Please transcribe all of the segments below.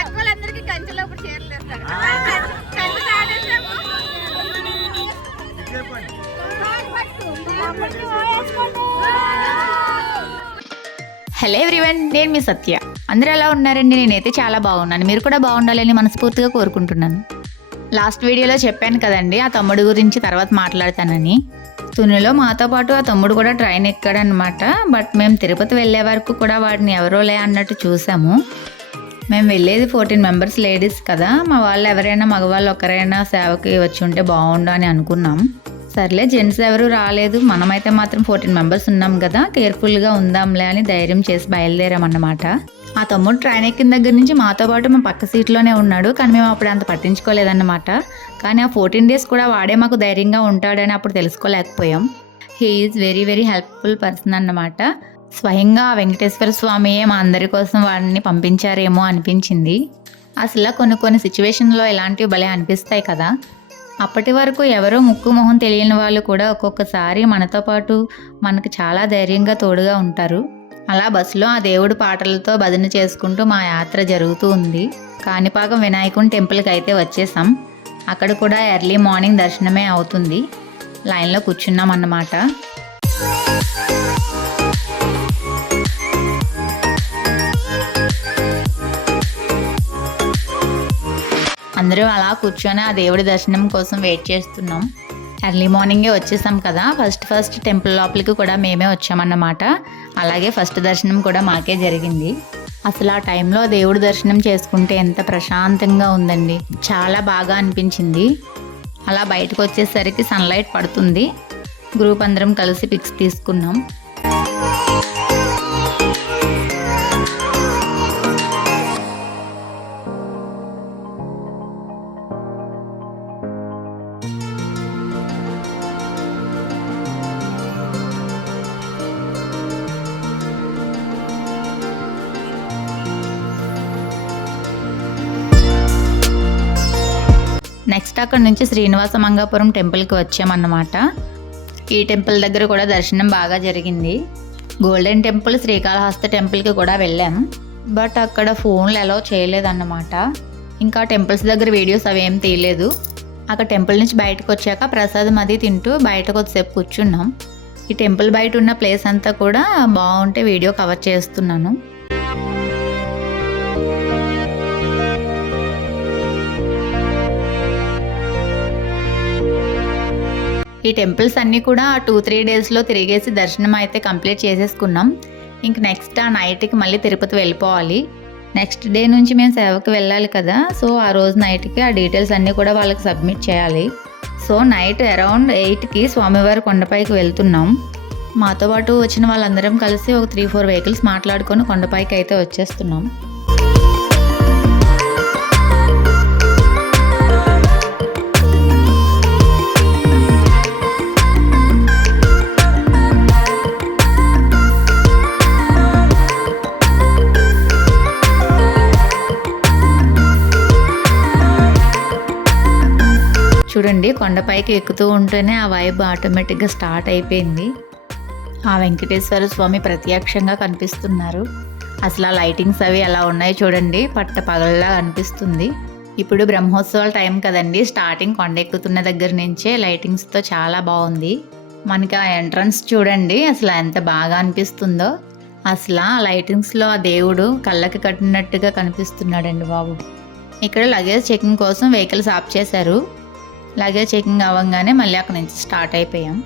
అక్కలందరికీ కంచెలో ఇప్పుడు చీరలు hello everyone నేను మీ సత్య. అందరూ ఎలా ఉన్నారండి? నేనైతే చాలా బాగున్నాను. మీరు కూడా బాగుండాలని మనస్ఫూర్తిగా కోరుకుంటున్నాను. లాస్ట్ వీడియోలో చెప్పాను కదండి ఆ తమ్ముడు గురించి తర్వాత మాట్లాడతానని. తునిలో మాతో పాటు ఆ తమ్ముడు కూడా ట్రైన్ ఎక్కాడనమాట. బట్ మేము తిరుపతి వెళ్ళే వరకు కూడా వాడిని ఎవరో లే అన్నట్టు చూసాము. మేము వెళ్ళేది ఫోర్టీన్ మెంబర్స్ లేడీస్ కదా. మా వాళ్ళు ఎవరైనా మగవాళ్ళు ఒకరైనా సేవకి వచ్చి ఉంటే బాగుండు అని అనుకున్నాం. సర్లే జెంట్స్ ఎవరు రాలేదు. మనమైతే మాత్రం ఫోర్టీన్ మెంబర్స్ ఉన్నాం కదా. కేర్ఫుల్గా ఉందాంలే అని ధైర్యం చేసి బయలుదేరామన్నమాట. ఆ తమ్ముడు ట్రైన్ ఎక్కిన దగ్గర నుంచి మాతో పాటు మా పక్క సీట్లోనే ఉన్నాడు. కానీ మేము అప్పుడు అంత పట్టించుకోలేదన్నమాట. కానీ ఆ ఫోర్టీన్ డేస్ కూడా వాడే మాకు ధైర్యంగా ఉంటాడని అప్పుడు తెలుసుకోలేకపోయాం. He is very very helpful person అన్నమాట. స్వయంగా వెంకటేశ్వర స్వామియే మా అందరి కోసం వాడిని పంపించారేమో అనిపించింది. అసలు కొన్ని కొన్ని సిచ్యువేషన్లో ఇలాంటివి భలే అనిపిస్తాయి కదా. అప్పటి వరకు ఎవరో ముక్కు మొహం తెలియని వాళ్ళు కూడా ఒక్కొక్కసారి మనతో పాటు మనకు చాలా ధైర్యంగా తోడుగా ఉంటారు. అలా బస్సులో ఆ దేవుడు పాటలతో భజన చేసుకుంటూ మా యాత్ర జరుగుతూ ఉంది. కాణిపాకం వినాయకుని టెంపుల్కి అయితే వచ్చేసాం. అక్కడ కూడా ఎర్లీ మార్నింగ్ దర్శనమే అవుతుంది. లైన్లో కూర్చున్నాం అన్నమాట అందరూ అలా కూర్చొని ఆ దేవుడి దర్శనం కోసం వెయిట్ చేస్తున్నాం. ఎర్లీ మార్నింగే వచ్చేసాం కదా. ఫస్ట్ ఫస్ట్ టెంపుల్ లోపలికి కూడా మేమే వచ్చామన్నమాట. అలాగే ఫస్ట్ దర్శనం కూడా మాకే జరిగింది. అసలు ఆ టైంలో దేవుడి దర్శనం చేసుకుంటే ఎంత ప్రశాంతంగా ఉందండి. చాలా బాగా అనిపించింది. అలా బయటకు వచ్చేసరికి సన్లైట్ పడుతుంది. గ్రూప్ అందరం కలిసి పిక్స్ తీసుకున్నాం. అక్కడ నుంచి శ్రీనివాస మంగాపురం టెంపుల్కి వచ్చామన్నమాట. ఈ టెంపుల్ దగ్గర కూడా దర్శనం బాగా జరిగింది. గోల్డెన్ టెంపుల్ శ్రీకాళహస్తి టెంపుల్కి కూడా వెళ్ళాం. బట్ అక్కడ ఫోన్లు అలౌ చేయలేదన్నమాట. ఇంకా టెంపుల్స్ దగ్గర వీడియోస్ అవి ఏం తీయలేదు. అక్కడ టెంపుల్ నుంచి బయటకు వచ్చాక ప్రసాదం అది తింటూ బయటకు కొద్దిసేపు కూర్చున్నాం. ఈ టెంపుల్ బయట ఉన్న ప్లేస్ అంతా కూడా బాగుంటే వీడియో కవర్ చేస్తున్నాను. ఈ టెంపుల్స్ అన్నీ కూడా టూ త్రీ డేస్లో తిరిగేసి దర్శనం అయితే కంప్లీట్ చేసేసుకున్నాం. ఇంక నెక్స్ట్ ఆ నైట్కి మళ్ళీ తిరుపతి వెళ్ళిపోవాలి. నెక్స్ట్ డే నుంచి మేము సేవకు వెళ్ళాలి కదా సో ఆ రోజు నైట్కి ఆ డీటెయిల్స్ అన్నీ కూడా వాళ్ళకి సబ్మిట్ చేయాలి. సో నైట్ అరౌండ్ ఎయిట్కి స్వామివారి కొండపైకి వెళ్తున్నాం. మాతో పాటు వచ్చిన వాళ్ళందరం కలిసి ఒక త్రీ ఫోర్ వెహికల్స్ మాట్లాడుకొని కొండపైకి అయితే వచ్చేస్తున్నాం. కొండపైకి ఎక్కుతూ ఉంటేనే ఆ వైబ్ ఆటోమేటిక్గా స్టార్ట్ అయిపోయింది. ఆ వెంకటేశ్వర స్వామి ప్రత్యక్షంగా కనిపిస్తున్నారు. అసలు ఆ లైటింగ్స్ అవి ఎలా ఉన్నాయో చూడండి. పట్ట పగలలా అనిపిస్తుంది. ఇప్పుడు బ్రహ్మోత్సవాల టైం కదండి. స్టార్టింగ్ కొండ ఎక్కుతున్న దగ్గర నుంచే లైటింగ్స్తో చాలా బాగుంది. మనకి ఆ ఎంట్రన్స్ చూడండి. అసలు ఎంత బాగా అనిపిస్తుందో. అసలు ఆ లైటింగ్స్లో ఆ దేవుడు కళ్ళకి కట్టినట్టుగా కనిపిస్తున్నాడండి బాబు. ఇక్కడ లగేజ్ చెకింగ్ కోసం వెహికల్స్ ఆఫ్ చేశారు. లగేజ్ చెకింగ్ అవ్వగానే మళ్ళీ అక్కడ నుంచి స్టార్ట్ అయిపోయాం.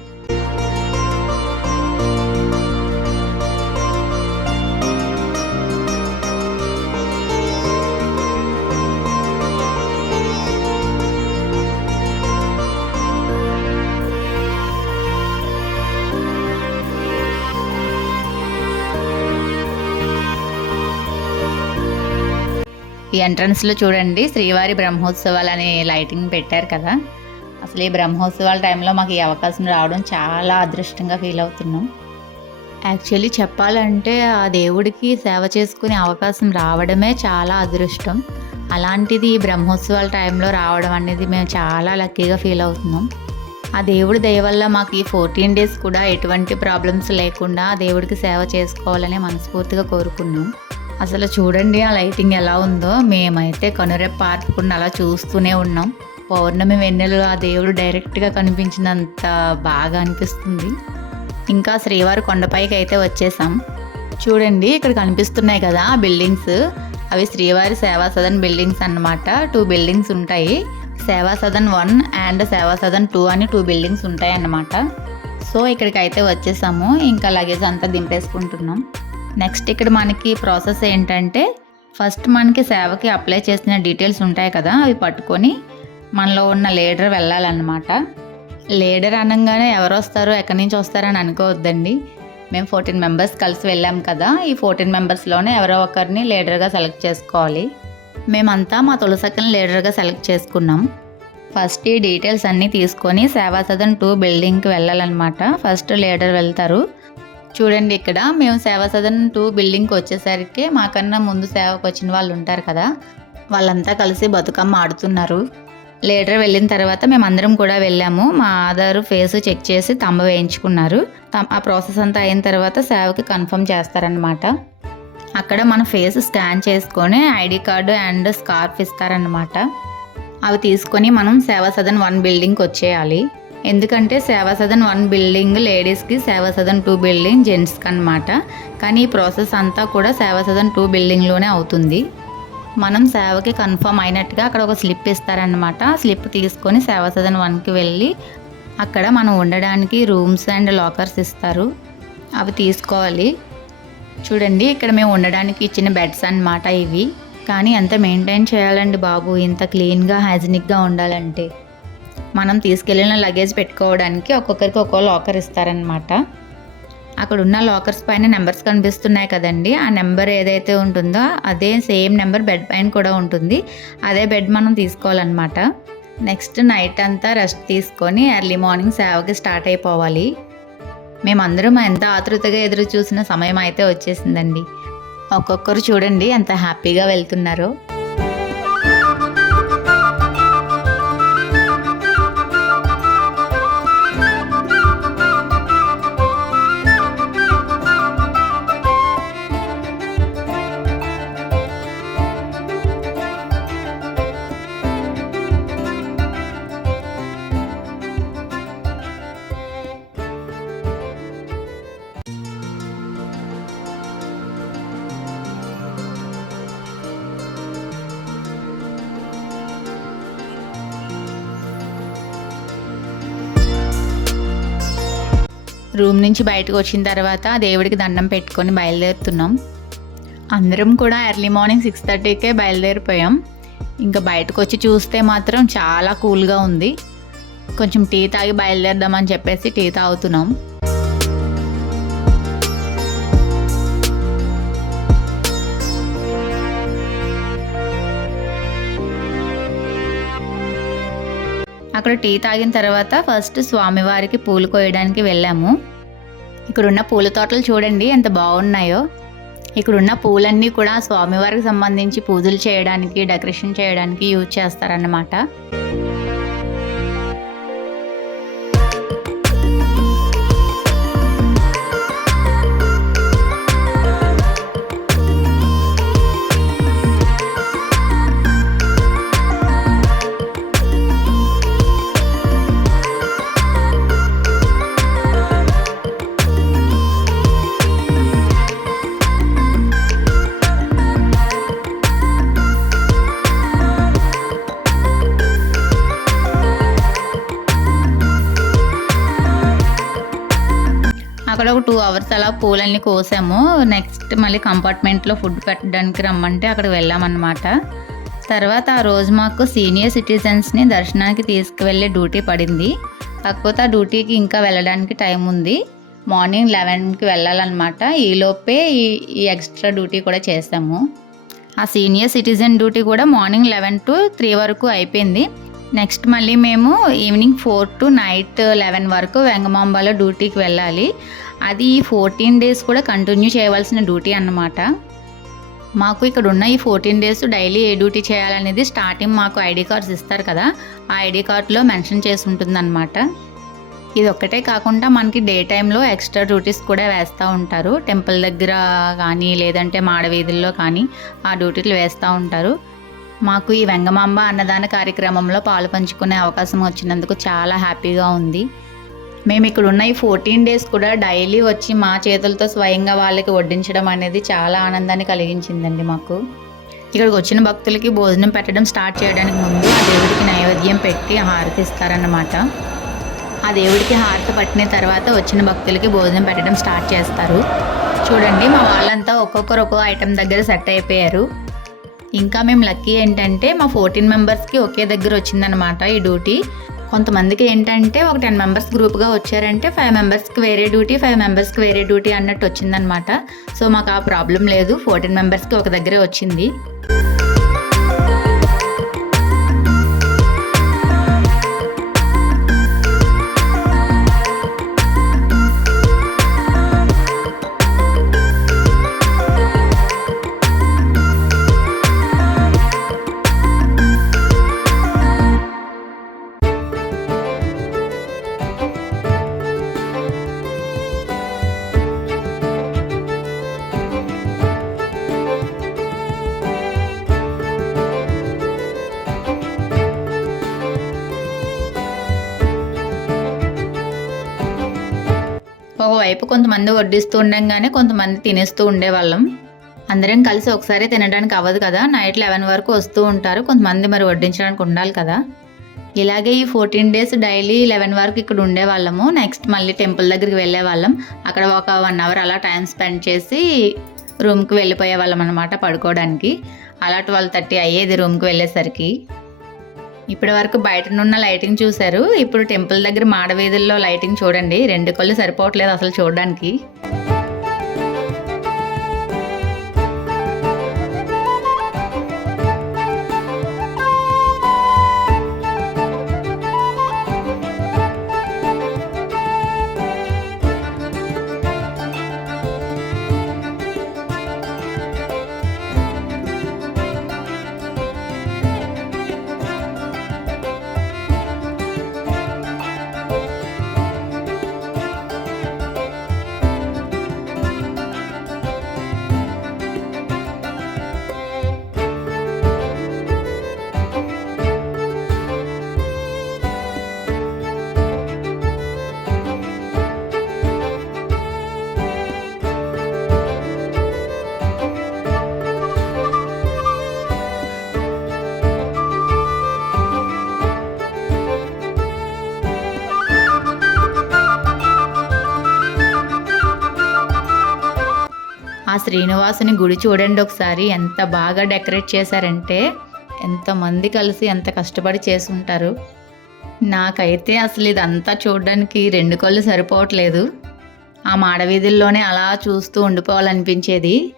ఈ ఎంట్రన్స్లో చూడండి శ్రీవారి బ్రహ్మోత్సవాలు అనే లైటింగ్ పెట్టారు కదా. అసలు ఈ బ్రహ్మోత్సవాల టైంలో మాకు ఈ అవకాశం రావడం చాలా అదృష్టంగా ఫీల్ అవుతున్నాం. యాక్చువల్లీ చెప్పాలంటే ఆ దేవుడికి సేవ చేసుకునే అవకాశం రావడమే చాలా అదృష్టం. అలాంటిది ఈ బ్రహ్మోత్సవాల టైంలో రావడం అనేది మేము చాలా లక్కీగా ఫీల్ అవుతున్నాం. ఆ దేవుడి దయ వల్ల మాకు ఈ ఫోర్టీన్ డేస్ కూడా ఎటువంటి ప్రాబ్లమ్స్ లేకుండా ఆ దేవుడికి సేవ చేసుకోవాలని మనస్ఫూర్తిగా కోరుకున్నాం. అసలు చూడండి ఆ లైటింగ్ ఎలా ఉందో. మేమైతే కనురెప్ప పార్పుకుండా అలా చూస్తూనే ఉన్నాం. పౌర్ణమి వెన్నెలు ఆ దేవుడు డైరెక్ట్గా కనిపించినంత బాగా అనిపిస్తుంది. ఇంకా శ్రీవారి కొండపైకి అయితే వచ్చేసాం. చూడండి ఇక్కడ కనిపిస్తున్నాయి కదా బిల్డింగ్స్. అవి శ్రీవారి సేవా సదన్ బిల్డింగ్స్ అన్నమాట. టూ బిల్డింగ్స్ ఉంటాయి. Seva Sadan one and Seva Sadan two అని టూ బిల్డింగ్స్ ఉంటాయి అన్నమాట. సో ఇక్కడికి అయితే వచ్చేసాము. ఇంకా లగేజ్ అంతా దింపేసుకుంటున్నాం. నెక్స్ట్ ఇక్కడ మనకి ప్రాసెస్ ఏంటంటే ఫస్ట్ మనకి సేవకి అప్లై చేసిన డీటెయిల్స్ ఉంటాయి కదా అవి పట్టుకొని మనలో ఉన్న లీడర్ వెళ్ళాలన్నమాట. లీడర్ అనగానే ఎవరు వస్తారో ఎక్కడి నుంచి వస్తారని అనుకోవద్దండి. మేము ఫోర్టీన్ మెంబర్స్ కలిసి వెళ్ళాం కదా ఈ ఫోర్టీన్ మెంబర్స్లోనే ఎవరో ఒకరిని లీడర్గా సెలెక్ట్ చేసుకోవాలి. మేమంతా మా తులసక్కని లీడర్గా సెలెక్ట్ చేసుకున్నాం. ఫస్ట్ ఈ డీటెయిల్స్ అన్నీ తీసుకొని సేవా సదన్ టూ బిల్డింగ్కి వెళ్ళాలన్నమాట. ఫస్ట్ లీడర్ వెళ్తారు. చూడండి ఇక్కడ మేము సేవా సదన్ టూ బిల్డింగ్కి వచ్చేసరికి మాకన్నా ముందు సేవకు వచ్చిన వాళ్ళు ఉంటారు కదా వాళ్ళంతా కలిసి బతుకమ్మ ఆడుతున్నారు. లీటర్ వెళ్ళిన తర్వాత మేమందరం కూడా వెళ్ళాము. మా ఆధార్ ఫేస్ చెక్ చేసి తంబ వేయించుకున్నారు. తం- ఆ ప్రాసెస్ అంతా అయిన తర్వాత సేవకి కన్ఫర్మ్ చేస్తారనమాట అక్కడ మన ఫేస్ స్కాన్ చేసుకొని ఐడి కార్డు అండ్ స్కార్ఫ్ ఇస్తారనమాట అవి తీసుకొని మనం సేవా సదన్ వన్ బిల్డింగ్కి వచ్చేయాలి. ఎందుకంటే సేవా సదన్ వన్ బిల్డింగ్ లేడీస్కి సేవా సదన్ టూ బిల్డింగ్ జెంట్స్కి అనమాట కానీ ఈ ప్రాసెస్ అంతా కూడా సేవా సదన్ టూ బిల్డింగ్లోనే అవుతుంది. మనం సేవకి కన్ఫర్మ్ అయినట్టుగా అక్కడ ఒక స్లిప్ ఇస్తారనమాట స్లిప్ తీసుకొని సేవ సదన్ వన్కి వెళ్ళి అక్కడ మనం ఉండడానికి రూమ్స్ అండ్ లాకర్స్ ఇస్తారు. అవి తీసుకోవాలి. చూడండి ఇక్కడ మేము ఉండడానికి ఇచ్చిన బెడ్స్ అన్నమాట ఇవి. కానీ ఎంత మెయింటైన్ చేయాలండి బాబు ఇంత క్లీన్గా హైజీనిక్గా ఉండాలంటే. మనం తీసుకెళ్ళిన లగేజ్ పెట్టుకోవడానికి ఒక్కొక్కరికి ఒక్కో లాకర్ ఇస్తారనమాట అక్కడ ఉన్న లాకర్స్ పైన నెంబర్స్ కనిపిస్తున్నాయి కదండి. ఆ నెంబర్ ఏదైతే ఉంటుందో అదే సేమ్ నెంబర్ బెడ్ పైన కూడా ఉంటుంది. అదే బెడ్ మనం తీసుకోవాలన్నమాట. నెక్స్ట్ నైట్ అంతా రెస్ట్ తీసుకొని ఎర్లీ మార్నింగ్ సేవకి స్టార్ట్ అయిపోవాలి. మేమందరం ఎంత ఆతృతగా ఎదురు చూసిన సమయం అయితే వచ్చేసిందండి. ఒక్కొక్కరు చూడండి ఎంత హ్యాపీగా వెళ్తున్నారో. రూమ్ నుంచి బయటకు వచ్చిన తర్వాత దేవుడికి దండం పెట్టుకొని బయలుదేరుతున్నాం. అందరం కూడా ఎర్లీ మార్నింగ్ సిక్స్ థర్టీకే బయలుదేరిపోయాం. ఇంకా బయటకు వచ్చి చూస్తే మాత్రం చాలా కూల్గా ఉంది. కొంచెం టీ తాగి బయలుదేరదామని చెప్పేసి టీ తాగుతున్నాం. అక్కడ టీ తాగిన తర్వాత ఫస్ట్ స్వామివారికి పూలు కోయడానికి వెళ్ళాము. ఇక్కడున్న పూల తోటలు చూడండి ఎంత బాగున్నాయో. ఇక్కడున్న పూలన్నీ కూడా స్వామివారికి సంబంధించి పూజలు చేయడానికి డెకరేషన్ చేయడానికి యూజ్ చేస్తారన్నమాట. అక్కడ ఒక టూ అవర్స్ అలా పూలన్నీ కోసాము. నెక్స్ట్ మళ్ళీ కంపార్ట్మెంట్లో ఫుడ్ పెట్టడానికి రమ్మంటే అక్కడ వెళ్ళామన్నమాట. తర్వాత ఆ రోజు మాకు సీనియర్ సిటిజన్స్ని దర్శనానికి తీసుకువెళ్ళే డ్యూటీ పడింది. కాకపోతే ఆ డ్యూటీకి ఇంకా వెళ్ళడానికి టైం ఉంది. మార్నింగ్ లెవెన్కి వెళ్ళాలన్నమాట. ఈలోపే ఈ ఈ ఎక్స్ట్రా డ్యూటీ కూడా చేసాము. ఆ సీనియర్ సిటిజన్ డ్యూటీ కూడా మార్నింగ్ లెవెన్ టు త్రీ వరకు అయిపోయింది. నెక్స్ట్ మళ్ళీ మేము evening four to night eleven వరకు వెంగమాంబాలో డ్యూటీకి వెళ్ళాలి. అది ఈ ఫోర్టీన్ డేస్ కూడా కంటిన్యూ చేయవలసిన డ్యూటీ అన్నమాట. మాకు ఇక్కడ ఉన్న ఈ ఫోర్టీన్ డేస్ డైలీ ఏ డ్యూటీ చేయాలనేది స్టార్టింగ్ మాకు ఐడి కార్డ్స్ ఇస్తారు కదా ఆ ఐడి కార్డులో మెన్షన్ చేసి ఉంటుందన్నమాట. ఇది ఒక్కటే కాకుండా మనకి డే టైంలో ఎక్స్ట్రా డ్యూటీస్ కూడా వేస్తూ ఉంటారు. టెంపుల్ దగ్గర కానీ లేదంటే మాడవీధుల్లో కానీ ఆ డ్యూటీలు వేస్తూ ఉంటారు. మాకు ఈ వెంగమాంబ అన్నదాన కార్యక్రమంలో పాలు పంచుకునే అవకాశం వచ్చినందుకు చాలా హ్యాపీగా ఉంది. మేము ఇక్కడ ఉన్న ఈ ఫోర్టీన్ డేస్ కూడా డైలీ వచ్చి మా చేతులతో స్వయంగా వాళ్ళకి వడ్డించడం అనేది చాలా ఆనందాన్ని కలిగించిందండి మాకు. ఇక్కడికి వచ్చిన భక్తులకి భోజనం పెట్టడం స్టార్ట్ చేయడానికి ముందు ఆ దేవుడికి నైవేద్యం పెట్టి హారతి ఇస్తారన్నమాట. ఆ దేవుడికి హారతి పట్టిన తర్వాత వచ్చిన భక్తులకి భోజనం పెట్టడం స్టార్ట్ చేస్తారు. చూడండి మా వాళ్ళంతా ఒక్కొక్కరు ఒక్కో ఐటెం దగ్గర సెట్ అయిపోయారు. ఇంకా మేము లక్కీ ఏంటంటే మా ఫోర్టీన్ మెంబర్స్కి ఒకే దగ్గర వచ్చిందనమాట ఈ డ్యూటీ. కొంతమందికి ఏంటంటే ఒక టెన్ మెంబర్స్ గ్రూప్గా వచ్చారంటే ఫైవ్ మెంబర్స్కి వేరే డ్యూటీ ఫైవ్ మెంబర్స్కి వేరే డ్యూటీ అన్నట్టు వచ్చిందనమాట సో మాకు ఆ ప్రాబ్లం లేదు. ఫోర్టీన్ మెంబర్స్కి ఒక దగ్గరే వచ్చింది. ఒకవైపు కొంతమంది వడ్డిస్తూ ఉండగానే కొంతమంది తినేస్తూ ఉండేవాళ్ళం. అందరం కలిసి ఒకసారి తినడానికి అవ్వదు కదా నైట్ లెవెన్ వరకు వస్తూ ఉంటారు కొంతమంది మరి వడ్డించడానికి ఉండాలి కదా. ఇలాగే ఈ ఫోర్టీన్ డేస్ డైలీ లెవెన్ వరకు ఇక్కడ ఉండేవాళ్ళము. నెక్స్ట్ మళ్ళీ టెంపుల్ దగ్గరికి వెళ్ళే వాళ్ళం అక్కడ ఒక వన్ అవర్ అలా టైం స్పెండ్ చేసి రూమ్కి వెళ్ళిపోయే వాళ్ళం అనమాట పడుకోవడానికి. అలా ట్వెల్వ్ థర్టీ అయ్యేది రూమ్కి వెళ్ళేసరికి. ఇప్పటి వరకు బయట నున్న లైటింగ్ చూశారు. ఇప్పుడు టెంపుల్ దగ్గర మాడవీధుల్లో లైటింగ్ చూడండి. రెండు కళ్ళు సరిపోవట్లేదు అసలు చూడడానికి. శ్రీనివాసుని గుడి చూడండి ఒకసారి. ఎంత బాగా డెకరేట్ చేశారంటే ఎంతమంది కలిసి ఎంత కష్టపడి చేసుంటారు. నాకైతే అసలు ఇదంతా చూడడానికి రెండు కళ్ళు సరిపోవట్లేదు. ఆ మాడవీధుల్లోనే అలా చూస్తూ ఉండిపోవాలనిపించేది.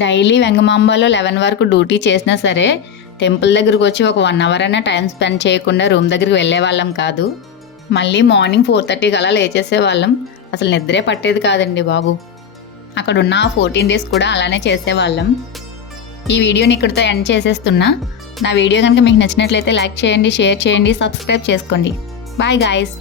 డైలీ వెంగమాంబలో లెవెన్ వరకు డ్యూటీ చేసినా సరే టెంపుల్ దగ్గరకు వచ్చి ఒక వన్ అవర్ అయినా టైం స్పెండ్ చేయకుండా రూమ్ దగ్గరికి వెళ్ళే వాళ్ళం కాదు. మళ్ళీ మార్నింగ్ ఫోర్ థర్టీకి అలా లేచేసేవాళ్ళం. అసలు నిద్రే పట్టేది కాదండి బాబు. అక్కడ ఉన్న ఫోర్టీన్ డేస్ కూడా అలానే చేసేవాళ్ళం. ఈ వీడియోని ఇక్కడితో ఎండ్ చేసేస్తున్నా. నా వీడియో కనుక మీకు నచ్చినట్లయితే లైక్ చేయండి షేర్ చేయండి సబ్స్క్రైబ్ చేసుకోండి. Bye guys.